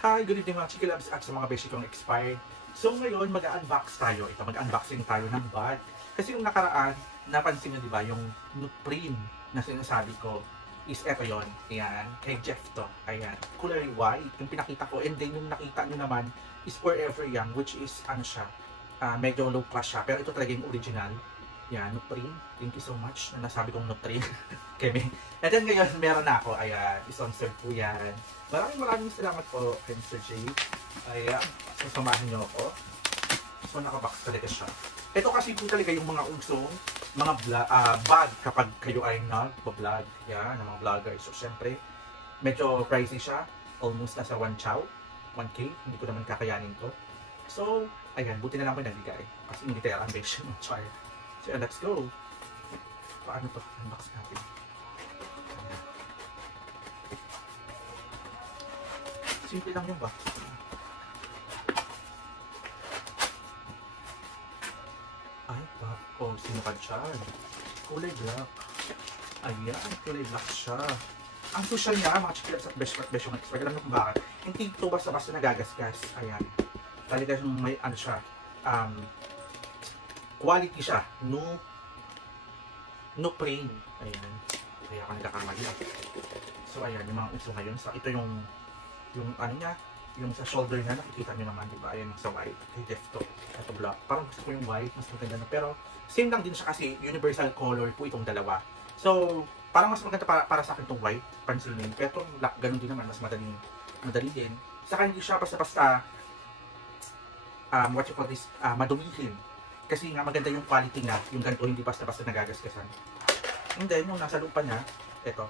Hi, good evening mga Chikilabs at sa mga beshi kong expired. So ngayon, mag-unbox tayo. Ito, mag-unboxing tayo ng bag. Kasi yung nakaraan, napansin nyo diba, yung Nutrien na sinasabi ko is eto yun. Ayan, kay Jeff to. Ayan, kulay white, yung pinakita ko. And then yung nakita nyo naman is Forever Young, which is ano siya, medyo low class siya. Pero ito talaga yung original. Yan, Nutrien. Thank you so much na nasabi kong Nutrien. Kemi. And then ngayon, meron na ako. Ayan, is-on-serve po yan. Maraming salamat po, Mr. J. Ayan, sasamahan niyo ako. So, nakabox talaga siya. Ito kasi po talaga yung mga usong, mga bag kapag kayo ay nag-vlog. Yan, ng mga vloggers. So, syempre, medyo pricey siya. Almost nasa 1 chow. 1K. Hindi ko naman kakayanin to. So, ayan, buti na lang ko nabigay. Kasi hindi tayo ambition. Char. So, let's go. Paano to? Unbox natin. Ayan. Simple lang yung box. Ay, wow. Oh, sino ka dyan? Kulay black. Ayan, kulay black siya. Ang social niya, mga Chikilabs at besh yung expert. Alam nyo kung bakit? Hindi ito basta-basta nagagasgas. Ayan. Talaga yung may ano siya. Quality siya. No plain. Ayan. Kaya ako nagkakamali. So, ayan. Yung mga uso ngayon. So, ito yung ano niya. Yung sa shoulder niya. Nakikita nyo naman. Diba? Ayan yung sa white. Kay Defto. Ito black. Parang gusto ko yung white. Mas maganda na. Pero, same lang din siya kasi universal color po itong dalawa. So, parang mas maganda para sa akin itong white. Pansinin. Pero itong black, ganun din naman. Mas madali din. Saka hindi siya basta-basta what you call this, madumihin. Kasi nga maganda yung quality niya, yung ganito hindi basta-basta nagagasgasan. And then, yung nasa lupa niya, ito.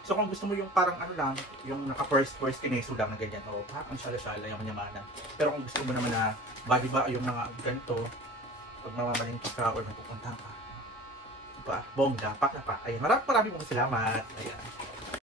So kung gusto mo yung parang ano lang, yung naka-first kineso lang na ganyan, o parang shala-shala, yung manyamana. Pero kung gusto mo naman na body ba, yung mga ganito, pag mamamalingki ka or magpupunta ka, diba, bongga, pak na pa. Ayun, maraming salamat. Ayan.